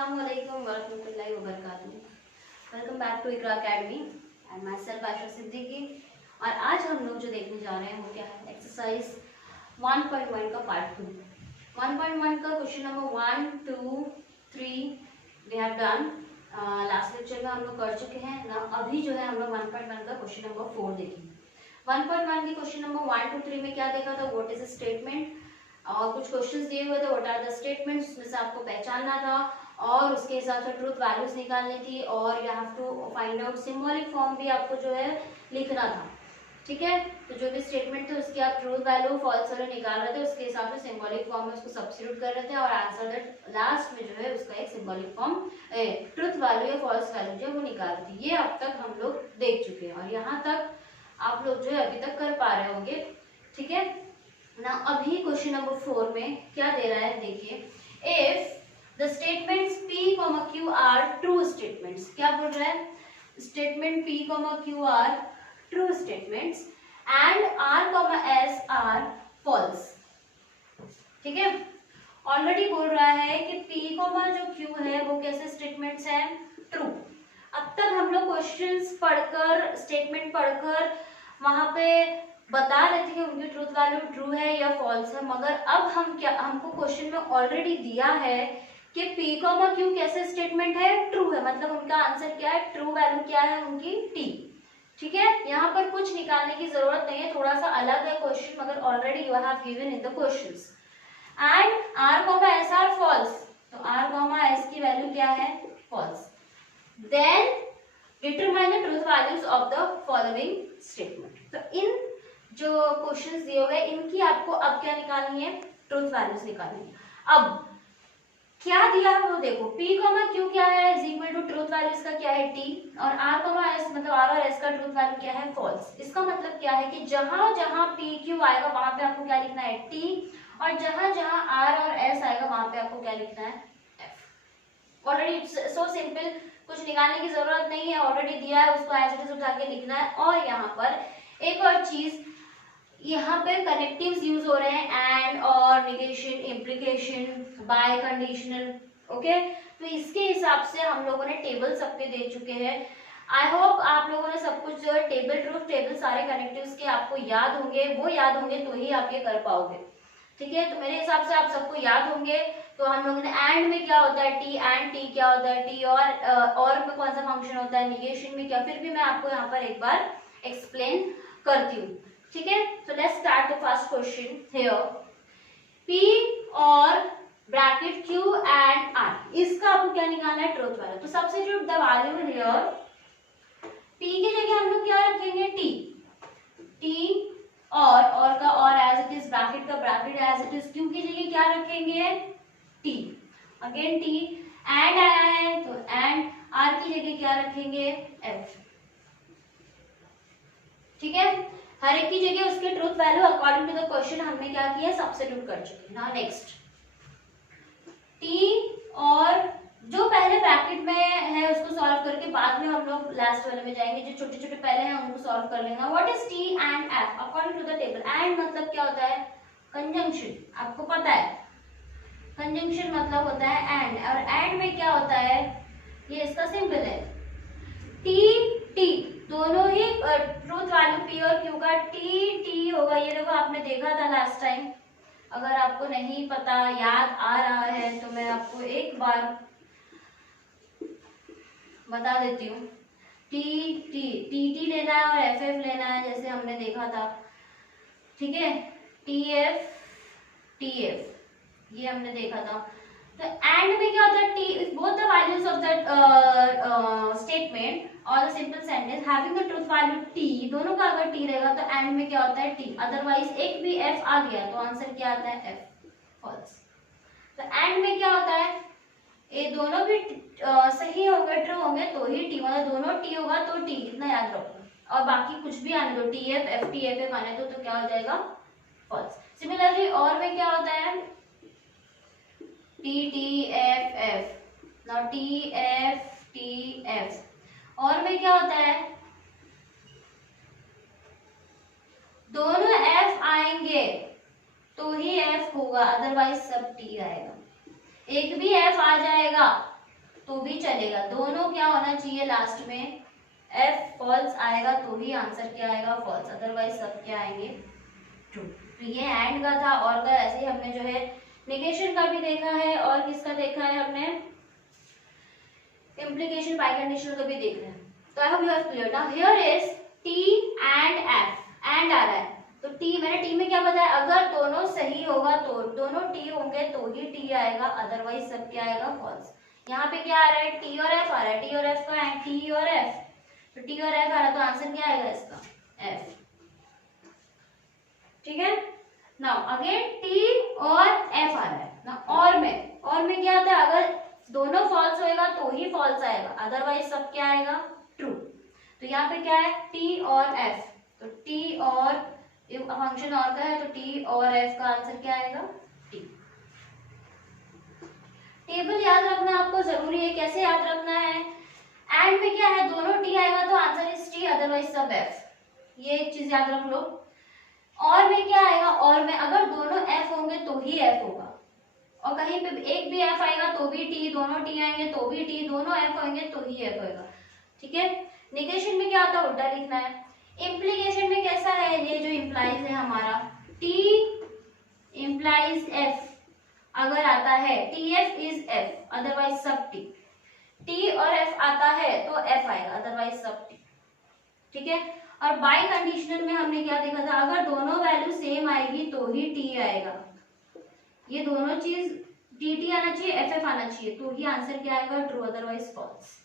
अस्सलामुअलैकुम वरहमतुल्लाहि वबरकातुहू। Welcome back to Iqra academy and myself Ayesha Siddiqui. और आज हम लोग जो देखने जा रहे हैं वो क्या है, एक्सरसाइज 1.1 का पार्ट 2। 1.1 का question number 1, 2, 3 we have done. Last lecture में हम लोग कर चुके हैं ना। अभी जो है हम लोग 1.1 का क्वेश्चन नंबर 4 देखेंगे। 1.1 के क्वेश्चन नंबर 1 to 3 में क्या देखा था, व्हाट इज अ स्टेटमेंट, और कुछ क्वेश्चंस दिए हुए थे, व्हाट आर द स्टेटमेंट्स, उसमें से आपको पहचानना था और उसके हिसाब से ट्रूथ वैल्यूज निकालनी थी। और you have to find out symbolic form भी आपको जो है लिखना था। ठीक है, तो जो भी स्टेटमेंट थे उसकी आप ट्रूथ वैल्यू फॉल्स वैल्यू निकाल रहे थे, उसके हिसाब से सिंबॉलिक फॉर्म में उसको सब्स्टिट्यूट कर रहे थे और आंसर दैट लास्ट में जो है उसका एक सिंबॉलिक फॉर्म ट्रूथ वैल्यू या फॉल्स वैल्यू जो है वो निकाल रही थी। ये अब तक हम लोग देख चुके हैं और यहाँ तक आप लोग जो है अभी तक कर पा रहे होंगे। ठीक है ना। अभी क्वेश्चन नंबर 4 में क्या दे रहा है, देखिए, if the statements P, Q are true statements. क्या बोल रहा है, statement P, Q are true statements and R, S are false. ठीक है, ऑलरेडी बोल रहा है कि P, जो Q है वो कैसे स्टेटमेंट्स हैं, ट्रू। अब तक हम लोग क्वेश्चंस पढ़कर, स्टेटमेंट पढ़कर वहां पे बता रहे थे कि उनकी ट्रूथ वैल्यू ट्रू है या फॉल्स है, मगर अब हम क्या, हमको क्वेश्चन में ऑलरेडी दिया है कि P, Q कैसे स्टेटमेंट है, ट्रू है, मतलब उनका आंसर क्या है, ट्रू वैल्यू क्या है उनकी, T। ठीक है, यहाँ पर कुछ निकालने की जरूरत नहीं है, थोड़ा सा अलग है क्वेश्चन, मगर already you have given in the questions. And R, S are false, तो R, S की वैल्यू क्या है, false. Then determine the truth values of the following statement. तो इन जो क्वेश्चंस दिए हुए इनकी आपको अब क्या निकालनी है, ट्रूथ वैल्यूज निकालनी है। अब क्या दिया है वो देखो, P, Q क्या है, is equal to truth values का क्या है, T, और R, S मतलब R और S का ट्रूथ वैल्यू क्या है, फॉल्स। इसका मतलब क्या है कि जहां जहां P, Q आएगा वहां पे आपको क्या लिखना है, T, और जहां जहां R और S आएगा वहां पे आपको क्या लिखना है, F। ऑलरेडी सो सिंपल, कुछ निकालने की जरूरत नहीं है, ऑलरेडी दिया है, उसको एज इट इज उठा के लिखना है। और यहाँ पर एक और चीज, यहाँ पे कनेक्टिव्स यूज हो रहे हैं, एंड और, negation, implication, by, conditional. Okay, तो इसके हिसाब से हम लोगों ने टेबल सबके दे चुके हैं। आई होप आप लोगों ने सब कुछ जो है टेबल, ट्रूथ टेबल, सारे कनेक्टिव्स के आपको याद होंगे, वो याद होंगे तो ही आप ये कर पाओगे। ठीक है, तो मेरे हिसाब से आप सबको याद होंगे। तो हम लोगों ने एंड में क्या होता है, टी, एंड टी क्या होता है, टी, और में कौन सा फंक्शन होता है, निगेशन में क्या, फिर भी मैं आपको यहाँ पर एक बार एक्सप्लेन करती हूँ। ठीक है, so let's start the first question here. P और ब्रैकेट Q and R, इसका आपको क्या निकालना है, ट्रूथ वैल्यू। तो substitute the value here. P की जगह हम लोग क्या रखेंगे, T और का और एज इट इज, ब्रैकेट का bracket as it is, Q की जगह क्या रखेंगे, T, अगेन T, एंड आया है तो एंड, R की जगह क्या रखेंगे, F। ठीक है, हर एक की जगह उसके truth value according to the question हमने क्या किया, सब्स्टिट्यूट कर चुके हैं। नाउ नेक्स्ट, T और जो पहले ब्रैकेट में है उसको सॉल्व करके बाद में हम लोग लास्ट वाले में जाएंगे, जो छोटे छोटे पहले हैं उनको सॉल्व कर लेंगे। What is T and F according to the table. And मतलब क्या होता है, कंजंक्शन, आपको पता है कंजंक्शन मतलब होता है एंड, और एंड में क्या होता है, ये इसका सिंबल है, T दोनों ही ट्रूथ वैल्यू P और Q का T होगा। ये देखो आपने देखा था लास्ट टाइम, अगर आपको नहीं पता, याद आ रहा है तो मैं आपको एक बार बता देती हूँ। T लेना है और FF लेना है, जैसे हमने देखा था। ठीक है, TF ये हमने देखा था। तो एंड में क्या होता है, T both the values of that statement और the simple sentence having the truth value T, दोनों का अगर T रहेगा तो एंड में क्या होता है, T, अदरवाइज एक भी F आ गया तो आंसर क्या आता है, F, फॉल्स। तो एंड में क्या होता है, ये दोनों भी सही होंगे, ट्रू होंगे तो ही T, मतलब दोनों T होगा तो T, इतना याद रखो, और बाकी कुछ भी आने दो, TF, FT, FF आने दो तो क्या हो जाएगा, फॉल्स। सिमिलरली और में क्या होता है, TTFF, नाउ TFTF, और में क्या होता है, दोनों F आएंगे तो ही F होगा, अदरवाइज सब T आएगा। एक भी F आ जाएगा तो भी चलेगा, दोनों क्या होना चाहिए लास्ट में एफ फॉल्स आएगा तो ही आंसर क्या आएगा फॉल्स, अदरवाइज सब क्या आएंगे ट्रू। तो ये एंड का था, और का ऐसे ही हमने जो है नेगेशन का भी देखा है और किसका देखा है हमने इम्प्लीकेशन बाय कंडीशनल का भी देख रहे हैं। तो I hope you have clear. Now here is T and F, and आ रहा है तो टी, मैंने टी में क्या बताया, अगर दोनों सही होगा तो दोनों टी होंगे तो ही टी आएगा, अदरवाइज सब क्या आएगा फॉल्स। यहाँ पे क्या आ रहा है टी और एफ आ रहा है, टी और एफ का एंड टी और एफ, तो टी और एफ आ रहा है तो आंसर क्या आएगा इसका एफ। ठीक है, नाउ अगेन टी और एफ आ रहा है ना, और में क्या होता है, अगर दोनों फॉल्स होएगा तो ही फॉल्स आएगा, अदरवाइज सब क्या आएगा ट्रू। तो यहाँ पे क्या है टी और एफ, तो टी और फंक्शन और का है तो टी और एफ का आंसर क्या आएगा टी। टेबल याद रखना आपको जरूरी है, कैसे याद रखना है, एंड में क्या है दोनों टी आएगा तो आंसर इज टी, अदरवाइज सब एफ, ये एक चीज याद रख लो। और में क्या आएगा, और में अगर दोनों एफ होंगे तो ही एफ होगा, और कहीं पे एक भी एफ आएगा तो भी टी, दोनों टी आएंगे तो भी टी, दोनों एफ होंगे तो ही एफ होगा। ठीक है, नेगेशन में क्या होता है उल्टा लिखना है। इम्प्लीकेशन में कैसा है, ये जो इम्प्लाइज है हमारा टी इम्प्लाइज एफ, अगर आता है T F is F, otherwise सब टी, टी और एफ आता है तो एफ आएगा, अदरवाइज सब टी। ठीक है, और बाय कंडीशनल में हमने क्या देखा था, अगर दोनों वैल्यू सेम आएगी तो ही टी आएगा, ये दोनों चीज टी टी आना चाहिए, एफ एफ आना चाहिए, तो ही आंसर क्या आएगा ट्रू, अदरवाइज फॉल्स।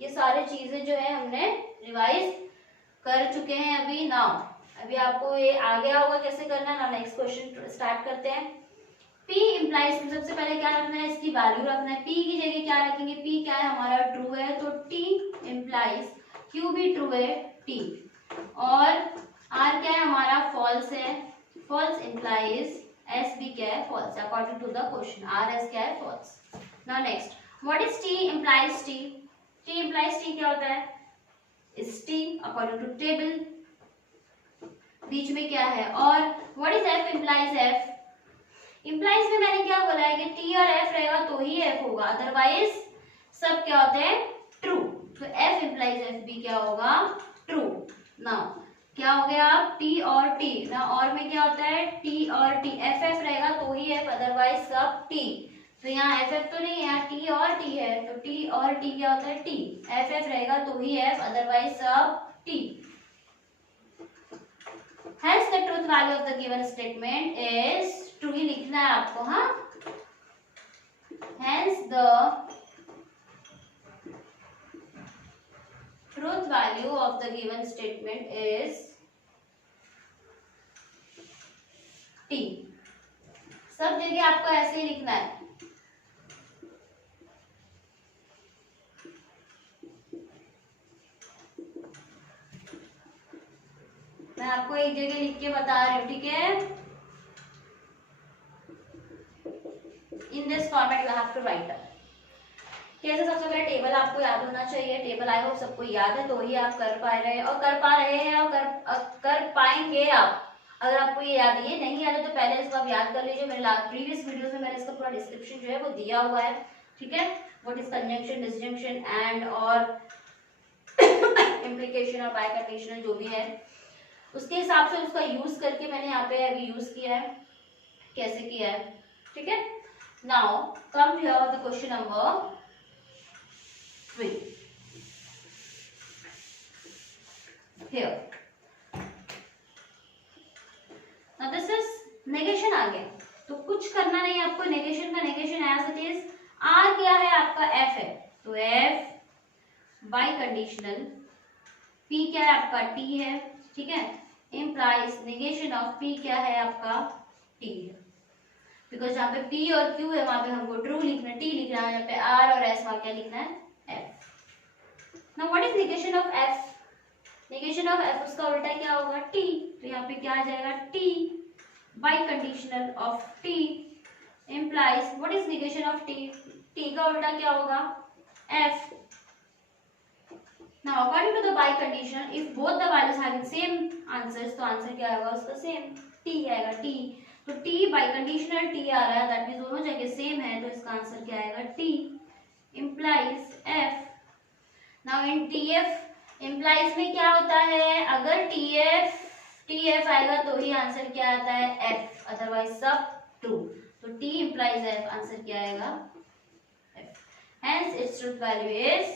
ये सारे चीजें जो है हमने रिवाइज कर चुके हैं अभी। नाउ अभी आपको ये आ गया होगा कैसे करना। नाउ नेक्स्ट क्वेश्चन स्टार्ट करते हैं। P इम्प्लाइज, सबसे पहले क्या रखना है, इसकी वैल्यू रखना है। P की जगह क्या रखेंगे, P क्या है हमारा ट्रू है तो T इम्प्लाइज, Q भी ट्रू है T, और R क्या है हमारा फॉल्स है, फॉल्स इम्प्लाइज S भी क्या है false, according to the question R S क्या है false. Now next what is T implies T, T implies T क्या होता है is T according to table, बीच में क्या है, और what is F implies F, implies में मैंने क्या बोला है कि टी और एफ रहेगा तो ही एफ होगा, अदरवाइज सब क्या होते हैं ट्रू, तो एफ इम्प्लाइज एफ भी क्या होगा ट्रू। नाउ क्या हो गया टी और टी ना, और में क्या होता है टी और टी, एफ एफ रहेगा तो ही एफ, अदरवाइज सब टी, तो यहाँ एफ एफ तो नहीं है, यहाँ टी और टी है तो टी और टी क्या होता है टी, एफ एफ रहेगा तो ही एफ, अदरवाइज सब T. Hence the truth value of the given statement is true, ही लिखना है आपको, हाँ। Hence the truth value of the given statement is T, सब जगह आपको ऐसे ही लिखना है। मैं आपको एक जगह लिख के बता रही हूँ, ठीक है। In this format you have to write up. कैसे, सबसे पहले टेबल आपको याद होना चाहिए, टेबल आई होप सबको याद है तो ही आप कर पा रहे हैं, और कर पा रहे हैं और कर पाएंगे आप। अगर आपको ये याद है, ये नहीं याद है तो पहले इसको आप याद कर लीजिए, मेरे प्रीवियस वीडियोस में मैंने इसका पूरा डिस्क्रिप्शन जो है वो दिया हुआ है, ठीक है। What is conjunction, disjunction, and और इम्प्लीकेशन और बाय कंडीशनल जो भी है उसके हिसाब से उसका यूज करके मैंने यहाँ पे अभी यूज किया है, कैसे किया है, ठीक है। Now come here the question number 3 here. Now this is negation आ गया, तो कुछ करना नहीं है आपको, नेगेशन का negation as it is. R क्या है आपका एफ है, तो एफ बाय कंडीशनल, पी क्या है आपका टी है, ठीक है। इम्प्लाइज नेगेशन ऑफ पी क्या है आपका टी है, बिकॉज जहाँ पे पी और क्यू है वहां पे हमको ट्रू लिखना है, टी लिखना है, यहाँ पे आर और एस वहां क्या लिखना है F. Now what is negation of F, negation of F उसका उल्टा क्या होगा टी, तो यहाँ पे क्या आ जाएगा T bye conditional of T implies what is negation of T, T का उल्टा क्या होगा F. Now according to the by condition, if both the values having same answers, तो आंसर क्या आएगा उसका सेम, t आएगा t, तो t by conditional t आ रहा है, दैट मींस दोनों जगह सेम है तो इसका आंसर क्या आएगा t। implies f. Now in TF implies में क्या होता है, अगर TF आएगा तो ही आंसर क्या आता है F, अदरवाइज सब ट्रू. तो T implies F, आंसर क्या आएगा F. Hence its truth value is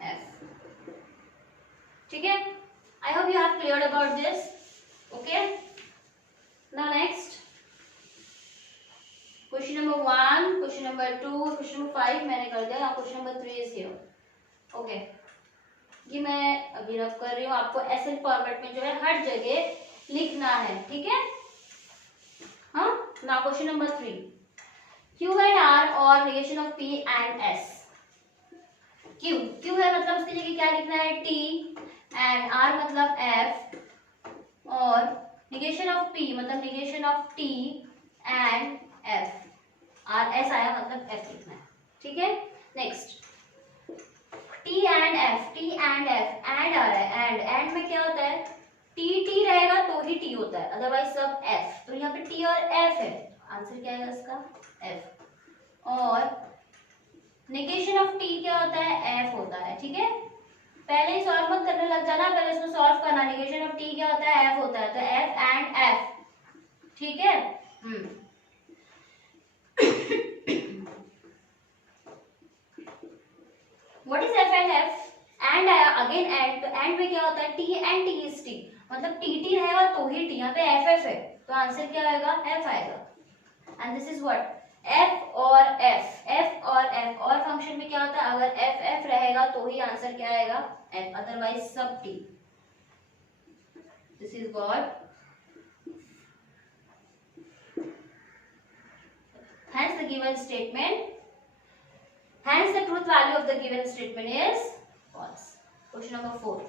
F. ठीक है. I hope you have cleared about this. Okay. Now next question number 1, question number 2, question number 5 मैंने कर दिया. question number 3 is here. Okay. ये मैं अभी रब कर रही हूँ. आपको ऐसे फॉर्मेट में जो है हर जगह लिखना है. ठीक है. हाँ. Now question number 3. Q and R or negation of P and S. Q है मतलब उसकी जगह क्या लिखना है T, and R मतलब F, और negation of P मतलब negation of T and F. R S आया मतलब F लिखना है. ठीक है. Next T and F, T and F, and आ रहा है. and में क्या होता है, T रहेगा तो ही T होता है, अदरवाइज सब F. तो यहाँ पे T और F है, आंसर क्या आएगा इसका F. और नेगेशन ऑफ T क्या होता है, F होता है. ठीक है. पहले ही सॉल्व मत करने लग जाना, पहले इसको सॉल्व करना. नेगेशन ऑफ T क्या होता है, F होता है. तो F and F. ठीक है. What is F and F? And आया अगेन and. तो and में क्या होता है, T and T is T, मतलब T रहेगा तो ही T. यहाँ पे F है तो आंसर क्या आएगा F आएगा. And this is what F और F और फंक्शन में क्या होता है, अगर F रहेगा तो ही आंसर क्या आएगा F, अदरवाइज सब T. This is what. Hence the given statement. Hence the truth value of the given statement is false. Question number 4.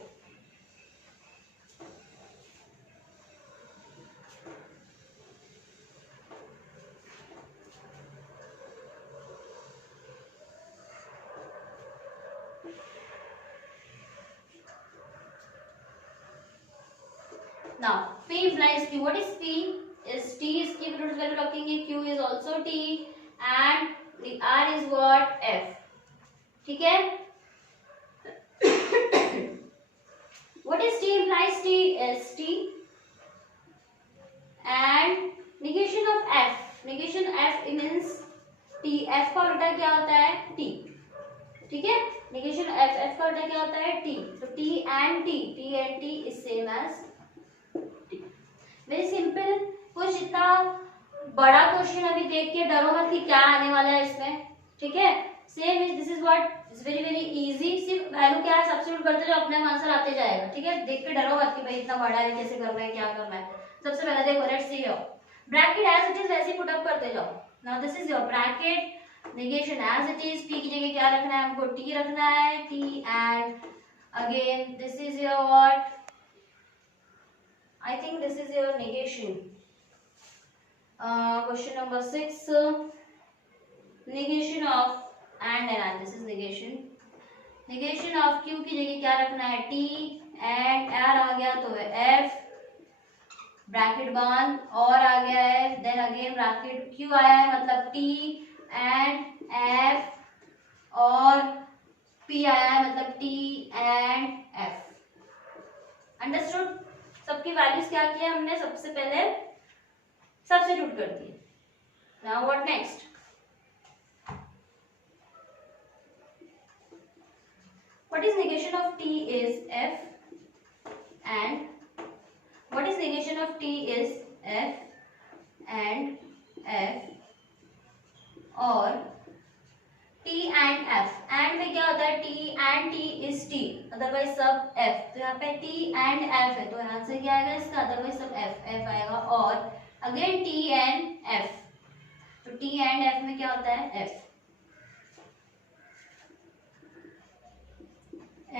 Now P implies Q. What is P? Is T is की truth value रखेंगे, Q is also T, and the R is what F. ठीक है. What is T implies T is T, and negation of F. Negation F means T. F का उल्टा क्या होता है T. ठीक है. negation F का उल्टा क्या होता है T. तो T and T is same as T. Very simple. कुछ इतना बड़ा क्वेश्चन अभी देख के डरो मत कि क्या आने वाला है इसमें. ठीक है. Same is this is what is very easy. सिर्फ वैल्यू क्या है सब्स्टिट्यूट करते जाओ, अपने आंसर आते जाएगा. ठीक है. देख के डरो मत कि भाई इतना बड़ा है कैसे करना है क्या करना है. सबसे पहले देखो let's see your bracket as it is वैसे ही पुट अप करते जाओ. Now this is your bracket. Negation as it is. P की जगह क्या रखना है हमको T रखना है. T and again this is your what, I think this is your negation. Question number 6. Negation of and this is negation. Negation of Q की जगह क्या रखना है T, and R आ गया तो है F, ब्रैकेट बंद, और आ गया है, देन अगेन ब्रैकेट Q आया है मतलब T and F, और P आया है मतलब T and F. अंडरस्टूड. सबकी वैल्यूज क्या किया हमने, सबसे पहले सब्स्टिट्यूट कर दिए. Now what next. What is negation of T is F, and what is negation of T is F and F, और T and F. and में क्या होता है T and T is T, otherwise सब F. तो यहाँ पे T and F है तो यहाँ से क्या आएगा इसका, अदरवाइज सब F आएगा. और अगेन T and F. तो T and F में क्या होता है F.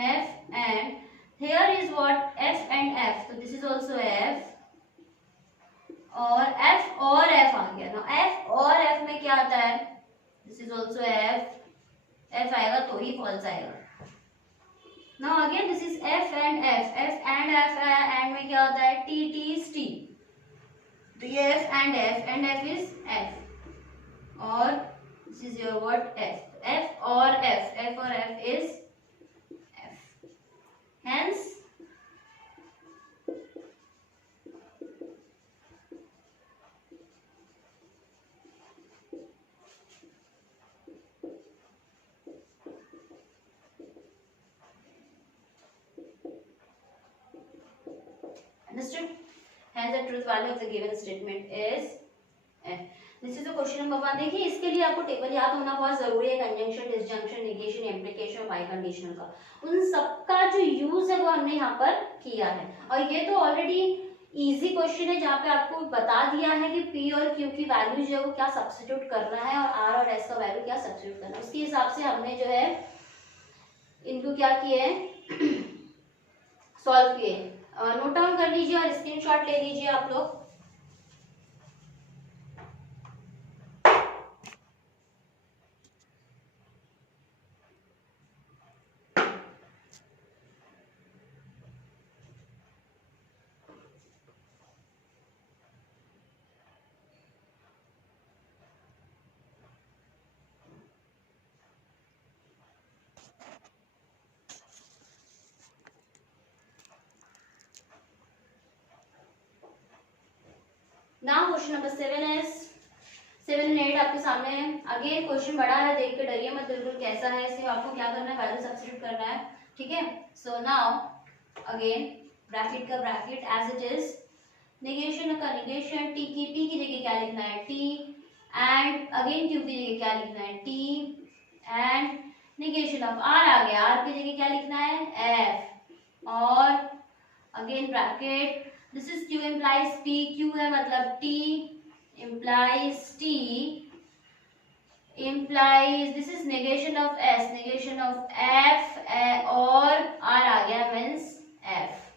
F and here is what F and F. तो this is also F, और F और F आ गया. ना F और F में क्या आता है, this is also F. F आएगा तो ही फॉल्स आएगा. Now again this is F and F and में क्या होता है टी टी इज टी, तो ये एफ इज एफ और this is your word F और F is F, hence understood? Hence the truth value of the given statement is f. This is the question number 1. देखिए इसके लिए आपको table याद होना बहुत जरूरी है, कंजंक्शन, डिसजंक्शन, नेगेशन, इम्प्लीकेशन और बाई कंडीशनल का, उन सबका जो यूज है वो हमने यहाँ पर किया है। और ये तो ऑलरेडी इजी क्वेश्चन है जहाँ पे आपको बता दिया है कि p और q की वैल्यू जो है वो क्या सब्स्टिट्यूट करना है और r और s का वैल्यू क्या सब्स्टिट्यूट करना है, उसके हिसाब से हमने जो है इनको क्या किए हैं सॉल्व किए। नोट डाउन कर लीजिए और स्क्रीनशॉट ले लीजिए आप लोग। नाउ क्वेश्चन नंबर 7 एंड 8 आपके सामने है। अगेन क्वेश्चन बड़ा है, देख के डरिए मत बिल्कुल, कैसा है इसे आपको क्या करना है, वैल्यू सब्स्टिट्यूट करना है, ठीक है। सो नाउ अगेन ब्रैकेट का bracket as it is, negation का नेगेशन, टी की पी की जगह क्या लिखना है टी, एंड अगेन क्यू की जगह क्या लिखना है T, and negation of R आ गया, आर की जगह क्या लिखना है एफ, और again bracket this is q implies p, q है मतलब t implies t implies this is negation of s, negation of f, और r आ गया means f,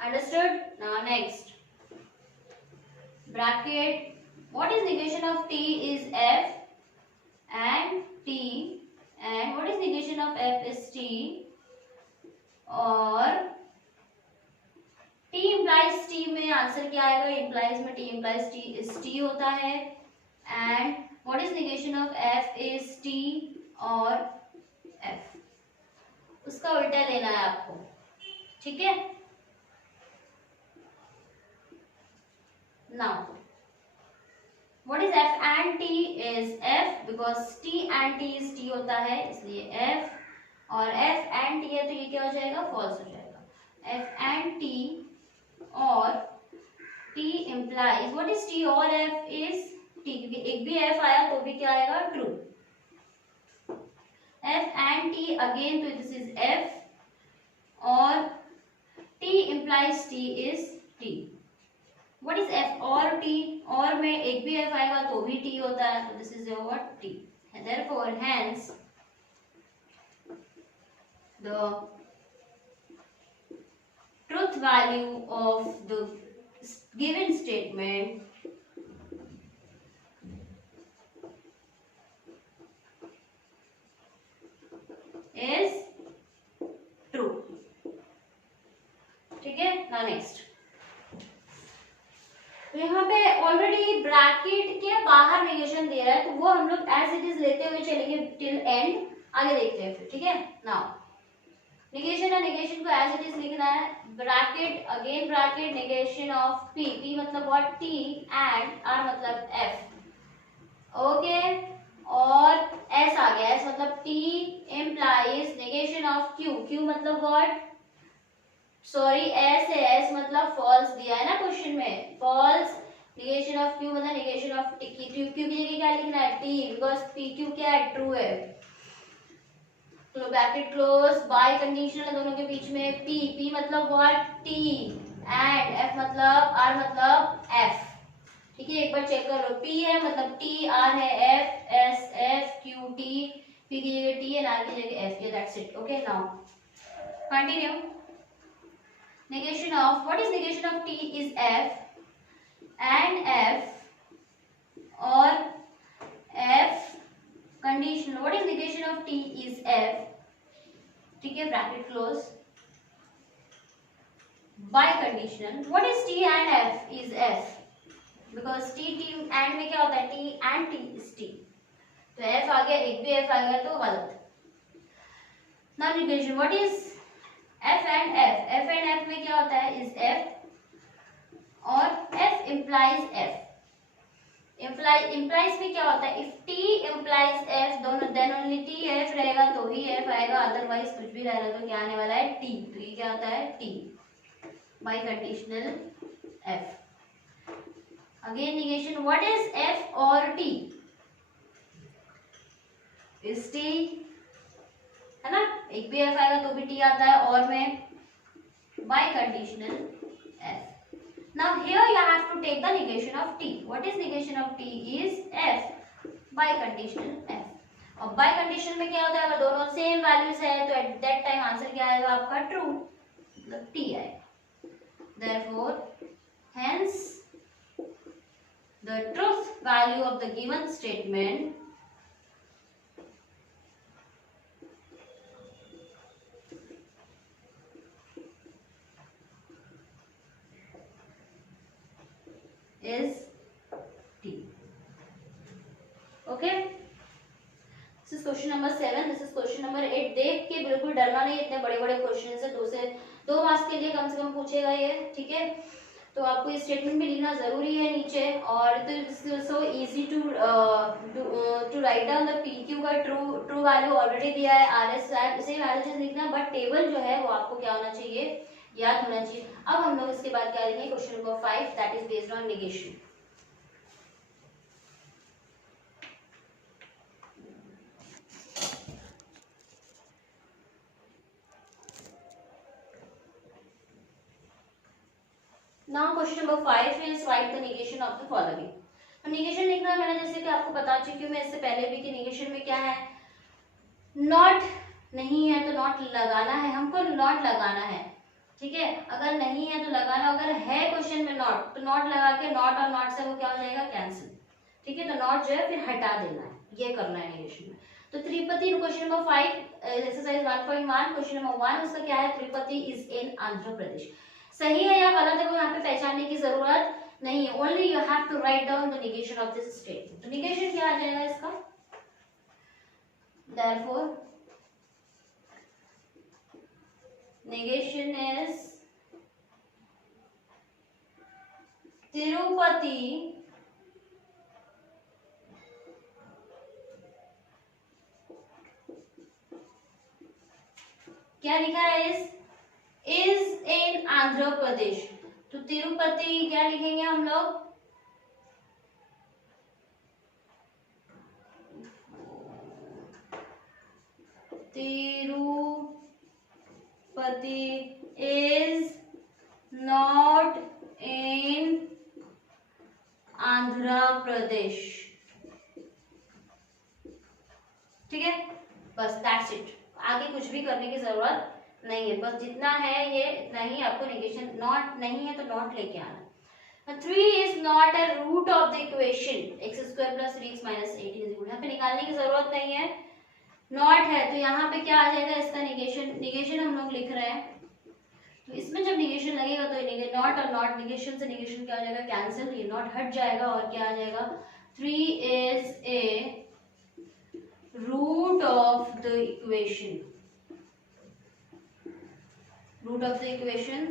understood? Now next bracket, what is negation of t is f and t, and what is negation of f is t, और t implies t में answer क्या आएगा, implies में t implies t is t होता है, and what is negation of f is t और f, उसका उल्टा लेना है आपको, ठीक है। now what is f and t is f, because t and t is t होता है इसलिए f, और f and t है तो ये क्या हो जाएगा फॉल्स हो जाएगा, f and t और t implies what is t और f is t, क्योंकि एक भी f आया तो भी क्या आएगा true, f and t again तो दिस इज f और t implies t is t, what is f और t, और में एक भी f आएगा तो भी t होता है तो this is your t, therefore hence the truth value of the given statement is true, ठीक है। now next, तो यहाँ पे ऑलरेडी ब्रैकेट के बाहर नेगेशन दे रहा है तो वो हम लोग एज इट इज लेते हुए चलेंगे टिल एंड, आगे देखते हैं फिर, ठीक है। नाउ नेगेशन है, नेगेशन को एज इट इज लिखना है, bracket again bracket negation of p, p मतलब व्हाट t, एंड r मतलब f, ओके, और s आ गया, s मतलब t implies negation of q, q मतलब व्हाट, सॉरी s है, s मतलब फॉल्स दिया है ना क्वेश्चन में, फॉल्स, negation of q मतलब negation of t, q की जगह क्या लिखना है t, बिकॉज p q क्या है ट्रू है, तो ब्रैकेट क्लोज, बाय कंडीशनल है दोनों के बीच में, p, p मतलब व्हाट t, एंड f मतलब r मतलब f, ठीक है। एक बार चेक कर लो, p है मतलब t, r है f, s f, q t, p की जगह t है, r की जगह f, ये that's it, okay. Now continue, negation of, what is negation of t is f and f, और f conditional, what is negation of t is f, ठीक है, bracket close, bye conditional, what is T and F is F, because T and में क्या होता है, T and T is T, तो F आ गया, एक भी एफ आ गया तो गलत। Now negation, what is F and F, F and F में क्या होता है, इज एफ, और एफ इम्प्लाइज एफ, इम्प्लाइज में क्या होता है, इफ टी इम्प्लाइज एफ, दोनों देन ओनली टी, एफ रहेगा तो ही एफ आएगा, अदरवाइज कुछ भी रहेगा तो क्या आने वाला है, टी, तो ये क्या होता है, T bye conditional F. Again negation, what is F और टी, इज टी, है ना, एक भी एफ आएगा तो भी टी आता है, और में bye conditional F. Now here you have to take the negation of t. What is negation of t is f by conditional f. और by conditional में क्या होता है, अगर दोनों सेम वैल्यूज है तो at that time आंसर क्या आएगा आपका, ट्रू, मतलब t आएगा। Therefore, hence the truth value of the given statement is T. Okay. This is question number 7. This is question number 8. देख के बिल्कुल डरना नहीं, इतने बड़े बड़े क्वेश्चन है, 2 मार्क्स के लिए कम से कम पूछेगा ये, ठीक है। तो आपको ये स्टेटमेंट भी लिखना जरूरी है नीचे, और तो so easy to write down the P Q का ट्रू वैल्यू ऑलरेडी दिया है, आर एस इसे वैल्यूज लिखना, बट टेबल जो है वो आपको क्या होना चाहिए, याद होना चाहिए। अब हम लोग इसके बाद क्या लिखेंगे, question number 5, that is based on negation. Now question number 5 is right the negation of the following. तो नेगेशन लिखना मैंने जैसे कि आपको बता चुकी हूँ मैं इससे पहले भी कि नेगेशन में क्या है, नॉट नहीं है तो नॉट लगाना है, हमको नॉट लगाना है, ठीक है। अगर नहीं है तो लगाना, अगर है क्वेश्चन में नॉट तो नॉट लगा के, नॉट और नॉट से वो क्या हो जाएगा, कैंसिल, ठीक है। तो नॉट जो है फिर हटा देना है, ये करना है नेगेशन में। तो Tripathi question number 5 exercise 1.1 question number 1 उसका क्या है, त्रिपति इज इन आंध्र प्रदेश। सही है या गलत है वो यहाँ पे पहचानने की जरूरत नहीं है, only you have to write down the negation of this statement. तो नेगेशन क्या आ जाएगा इसका, therefore negation is तिरुपति क्या लिखा है, इज इन आंध्र प्रदेश। तो तिरुपति क्या लिखेंगे हम लोग, Tirupati is not in Andhra Pradesh, ठीक है, बस दैट्स इट, आगे कुछ भी करने की जरूरत नहीं है, बस जितना है ये इतना ही आपको नेगेशन, नॉट नहीं है तो नॉट लेके आना। 3 is not a root of the equation x² + 3x - 18 यहाँ पे निकालने की जरूरत नहीं है, नॉट है तो यहाँ पे क्या आ जाएगा इसका नेगेशन, नेगेशन हम लोग लिख रहे हैं तो इसमें जब नेगेशन लगेगा तो नॉट और नॉट, नेगेशन से नेगेशन क्या हो जाएगा, कैंसिल, ये नॉट हट जाएगा और क्या आ जाएगा, 3 is a root of the equation, root of the equation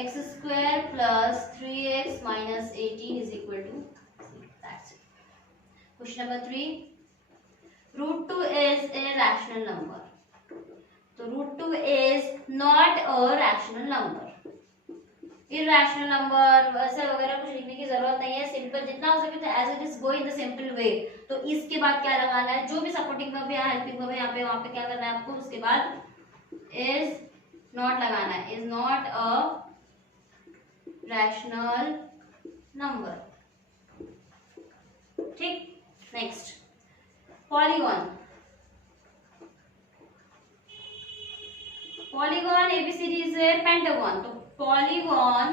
x² + 3x - 18 is equal to 0. That's it. Question number 3. √2 is a rational number. तो √2 is not a rational number. irrational number वैसे वगैरह कुछ लिखने की जरूरत नहीं है, सिंपल जितना हो सके तो as it is go in the simple way. तो इसके बाद क्या लगाना है, जो भी सपोर्टिंग वर्ब या हेल्पिंग वर्ब यहाँ पे वहां पे क्या करना है आपको, उसके बाद इज नॉट लगाना है, is not a rational number, ठीक। Next polygon, polygon ABCD is a pentagon, तो polygon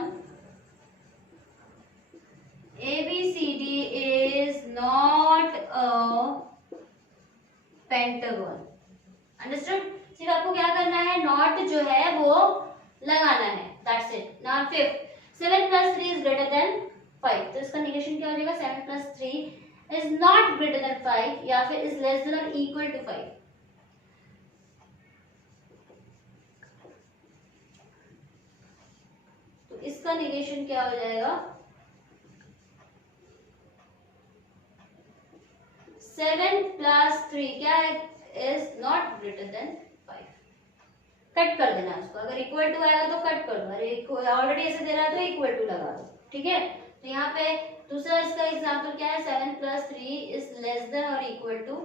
ABCD is not a pentagon, understood. सिर्फ आपको क्या करना है, नॉट जो है वो लगाना है, that's it. Now fifth, 7 + 3 is greater than 5, तो इसका नेगेशन क्या हो जाएगा, 7 + 3 इज नॉट ग्रेटर देन 5 या फिर इज लेस देन और इक्वल टू 5। तो इसका नेगेशन क्या हो जाएगा, 7 + 3 क्या है, is not greater than 5। Cut कर देना उसको, अगर इक्वल टू आएगा तो कट कर दो, अरे ऑलरेडी ऐसे दे रहा है तो इक्वल टू लगा दो, ठीक है। तो यहाँ पे दूसरा इसका एग्जांपल क्या है, 7 + 3 इज लेस देन और इक्वल टू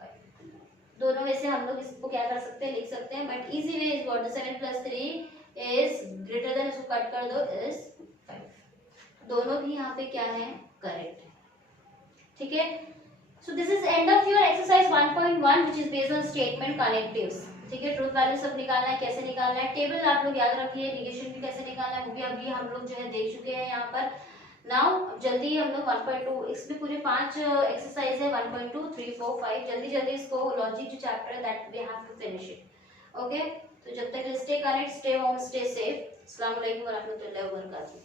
5। दोनों में से हम लोग इसको क्या कर सकते हैं, लिख सकते हैं, but easy way is what, 7 + 3 is greater than, इसको कट कर दो, इज 5। दोनों भी यहाँ पे क्या है, करेक्ट है, ठीक है। So this is end of your exercise 1.1 which is based on statement connectives, ठीक है। ट्रूथ वैल्यू सब निकालना है, कैसे निकालना है, टेबल आप लोग याद रखिए, नेगेशन भी कैसे निकालना है वो भी अभी हम लोग जो है देख चुके हैं यहाँ पर। नाउ जल्दी हम लोग 1.2, इसमें पूरे 5 एक्सरसाइज है, 1.2, 3, 4, 5, जल्दी जल्दी इसको लॉजिक जो चैप्टर है that we have to finish it, okay. तो जब तक stay connect, stay home, stay safe. अस्सलाम वालेकुम व रहमतुल्लाहि व बरकातहू।